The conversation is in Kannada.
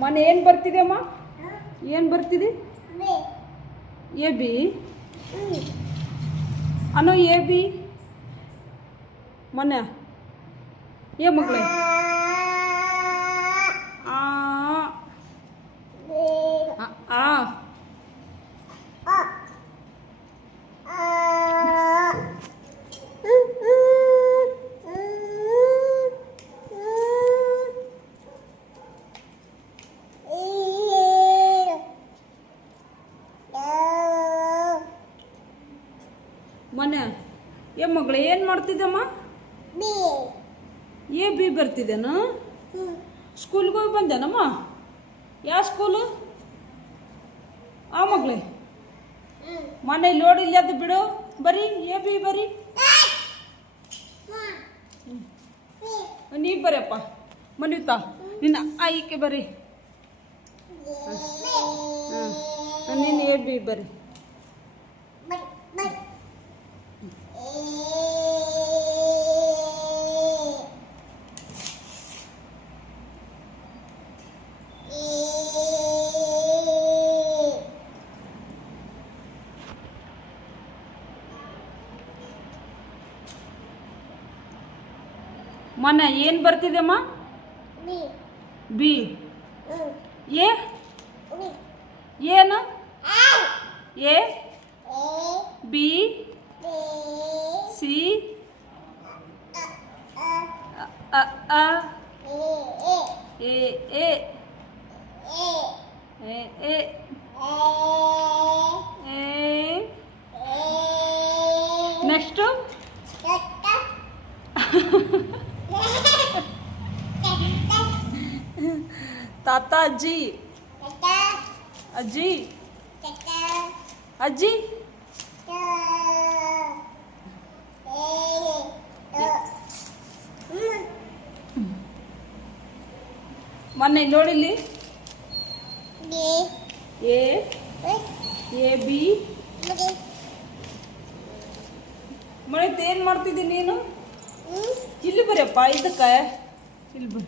ಮೊನ್ನೆ ಏನು ಬರ್ತಿದೆ ಅಮ್ಮ? ಏನು ಬರ್ತಿದೆ? ಎ ಬಿ ಅನ್ನೋ ಎ ಬಿ ಮೊನ್ನೆ ಏ ಮಗಳೇ ಆ ಆ ಮೊನ್ನೆ ಏ ಮಗಳೇ ಏನು ಮಾಡ್ತಿದ್ದಮ್ಮ? A B ಬರ್ತಿದ್ದೇನು? ಸ್ಕೂಲ್ಗೆ ಹೋಗಿ ಬಂದೇನಮ್ಮ? ಯಾವ ಸ್ಕೂಲು? ಆ ಮಗಳೇ ಮೊನ್ನೆ ಲೋಡಿಲ್ಲ ಅದು ಬಿಡು, ಬರೀ ಎ ಬಿ ಬರೀ. ನೀ ಬರಪ್ಪ ಮನಿತಾ ನಿನ್ನ ಆಯ್ಕೆ ಬರೀ. ನೀನು ಎ ಬಿ ಬರೀ. ಮೊನ್ನೆ ಏನು ಬರ್ತಿದೆಮ್ಮ? ಬಿ ಎ ಏನು? A B C a A A A next ತಾತ ಅಜ್ಜಿ ಅಜ್ಜಿ ಅಜ್ಜಿ ಮೊನ್ನೆ ನೋಡಿಲ್ಲಿ ಎ ಬಿ ಮಳೆ ಏನು ಮಾಡ್ತಿದ್ದೀನಿ ನೀನು? ಇಲ್ಲಿ ಬರಪ್ಪ ಇದಕ್ಕೆ ಇಲ್ಲಿ ಬರ.